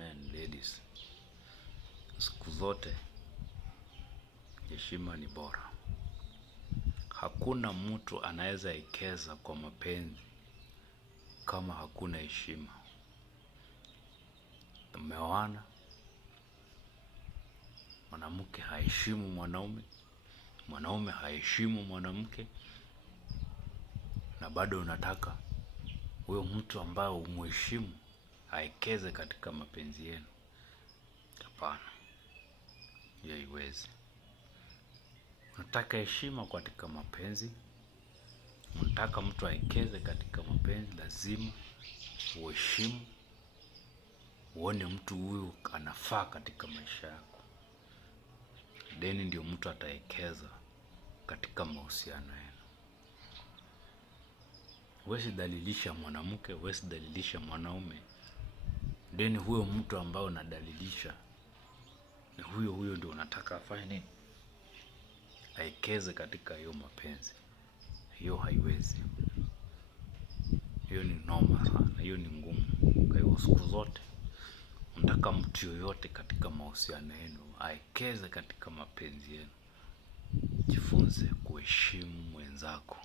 gentlemen, ladies, siku zote heshima ni bora. Hakuna mtu anaweza ekeza kwa mapenzi kama hakuna heshima. Tumeoana, mwanamke haheshimu mwanaume, mwanaume haheshimu mwanamke, na bado unataka huyo mtu ambaye umheshimu aekeze katika mapenzi yenu? Hapana, hiyo haiwezi. Unataka heshima katika mapenzi, unataka mtu aekeze katika mapenzi, lazima uheshimu, uone mtu huyu anafaa katika maisha yako. Then ndio mtu ataekeza katika mahusiano yenu. Huwezi dalilisha mwanamke, huwezi dalilisha mwanaume, then huyo mtu ambao unadalilisha na huyo ndio unataka afanye nini? Aekeze katika hiyo mapenzi. Hiyo haiwezi. Hiyo ni noma sana, hiyo ni ngumu. Kwa hiyo siku zote unataka mtu yoyote katika mahusiano yenu aekeze katika mapenzi yenu, jifunze kuheshimu mwenzako.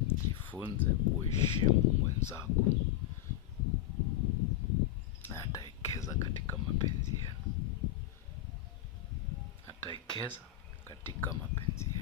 Jifunze kuheshimu mwenzako, na ataekeza katika mapenzi yenu. Ataekeza katika mapenzi yenu.